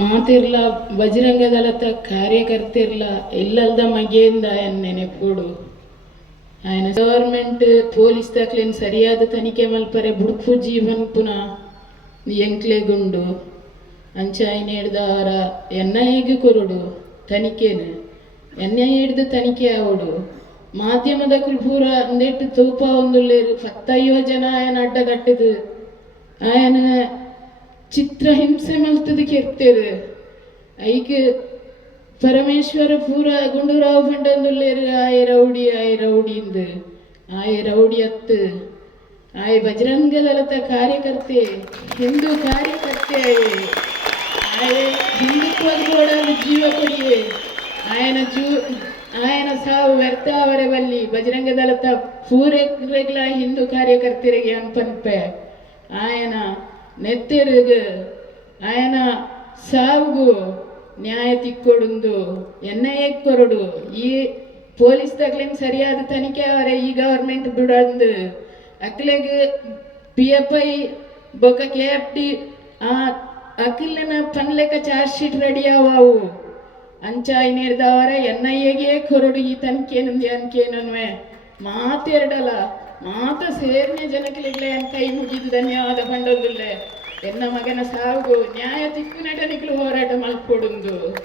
ಮಾತಿರ್ಲ ಬಜರಂಗ ದಳದ ಕಾರ್ಯಕರ್ತಿರ್ಲ, ಎಲ್ಲಲ್ದ ಮಗೆಯಿಂದ ಏನು ನೆನೆಪೋಡು ಆಯ್ನ ಗವರ್ಮೆಂಟ್ ತೋಲಿಸ್ದಾಕ್ಲೇನ್ ಸರಿಯಾದ ತನಿಖೆ ಮಲ್ಪರೆ ಬುಡ್ಕು ಜೀವನ್ ಪುನಃ ಎಂಕ್ಲೆಗುಂಡು. ಅಂಚ ಆಯ್ನ ಹಿಡ್ದವರ ಎನ್ನ ಹೇಗೆ ಕೊರುಡು? ತನಿಖೆನ? ಎನ್ನ ಹಿಡ್ದ ತನಿಖೆ ಅವಡು ಮಾಧ್ಯಮದ ಪೂರ ಒಂದೆಟ್ಟು ತೂಪ ಒಂದುಳ್ಳೇರು ಪತ್ತೈವ ಜನ ಆಯನ ಅಡ್ಡಗಟ್ಟದು. ಆಯನ ಚಿತ್ರ ಹಿಂಸೆ ಮಲ್ತದ ಕೆರ್ತೇರು ಐಕ್ ಪರಮೇಶ್ವರ ಪೂರ ಗುಂಡೂರಾವ್ ಪಂಡಂದುಲ್ಲೇರು ಆಯ ರೌಡಿ, ಆಯ ಇಂದ. ಆಯ ರೌಡಿ ಅತ್ತು. ಆಯ ಬಜರಂಗ ಕಾರ್ಯಕರ್ತೆ, ಹಿಂದೂ ಕಾರ್ಯಕರ್ತೆ, ಆಯೆ ಆಯ ಹಿಂದುತ್ವದ ಜೀವ ಕೊಡಿಯೇ, ಆಯನ ಜೂ, ಆಯನ ಸಾವು ವ್ಯರ್ಥ ಅವರ ಬಲ್ಲಿ ಬಜರಂಗ ದಳದ ಪೂರೆಗ್ಲ ಹಿಂದೂ ಕಾರ್ಯಕರ್ತರಿಗೆ ಅನ್ಪನ್ಪೆ ಆಯನ ನೆತ್ತೆರುಗ, ಆಯನ ಸಾವುಗು ನ್ಯಾಯ ತಿಕ್ಕೊಡುಂದು ಎನ್ ಐ ಕೊರಡು. ಈ ಪೊಲೀಸ್ ತಗ್ಲಿಂಗ್ ಸರಿಯಾದ ತನಿಖೆ ಅವರೇ, ಈ ಗವರ್ಮೆಂಟ್ ಬಿಡಂದು. ಅಕ್ಲೆಗ್ ಪಿ ಎಫ್ ಐ ಬೊಕ ಕೆ ಎಫ್ ಡಿ, ಆ ಅಕ್ಲಿನ ಪನ್ಲೆಕ ಚಾರ್ಜ್ ಶೀಟ್ ರೆಡಿ ಅವು ಅಂಚ ಇನ್ನಿರ್ದವರ ಎನ್ ಐ ಎಗೆ ಕೊರಡು ಈ ತನಿಖೆ ನಂದಿ ಅನ್ಕೇನನ್ವೆ. ಮಾತೆರಡಲ್ಲ ಮಾತ ಸೇರ್ನೆ ಜನಕ್ಲಿಗ್ಲೆ ಅಂತ ಕೈ ಮುಗಿದು ಧನ್ಯವಾದ ಪಂಡೊಂದುಲ್ಲೆ. ಎನ್ನ ಮಗನ ಸಾವು, ನ್ಯಾಯ ತಿಕ್ಕು ನಟನಿಕ್ಲು ಹೋರಾಟ ಮಲ್ಪೊಡುಂದು